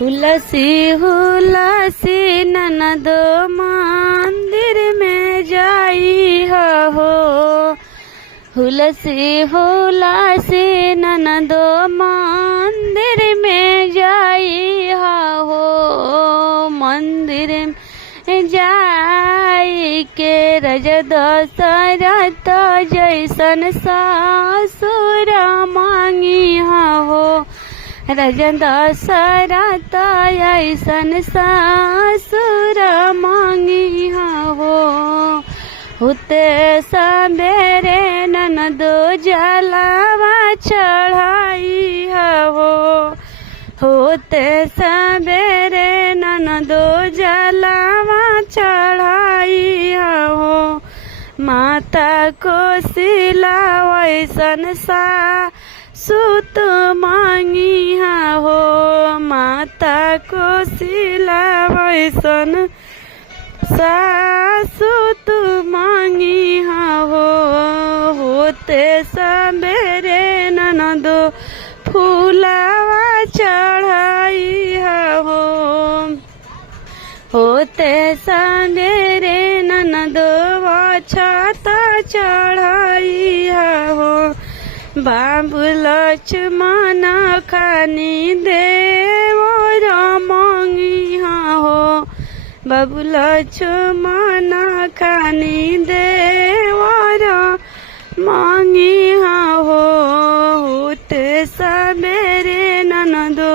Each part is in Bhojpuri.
हुलसी हुलसी ननदो मंदिर में जाई हो। हुलसी हुलसी ननदो मंदिर में जाई हो। मंदिर में जाई के रज दशरथ जैसन सासुर मांगी हो। रजन दशरथ ऐसन सासुर मांगी हो। होते सबेरे ननदो जलावा चढ़ाई हो। होते सबेरे ननदो जलावा चढ़ाई हो। माता को सिला ऐसन सा सुत मांगी हो। माता को सिला वैसन सासुत मांगी हो। होते सबेरे ननदो फूलावा चढ़ाई हो। होते सबेरे ननदो छत चढ़ाई हो। बाबू लक्ष्मण खानी देवर मांगी हो। बाबू लक्ष्मण खानी देवर मांगी हो। होते सबेरे ननदो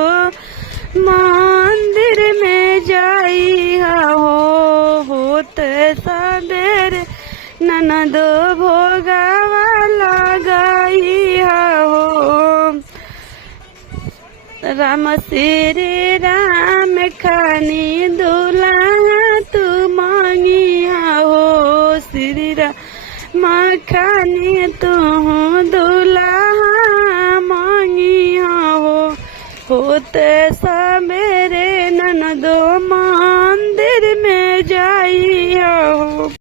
मंदिर में जाई हो। होते सबेरे ननदो भोगावा लगाई हो। राम श्री राम खानी दूल्हा तू मांगी हो। श्री राम खानी तू दूल्हा मांगी हो। होते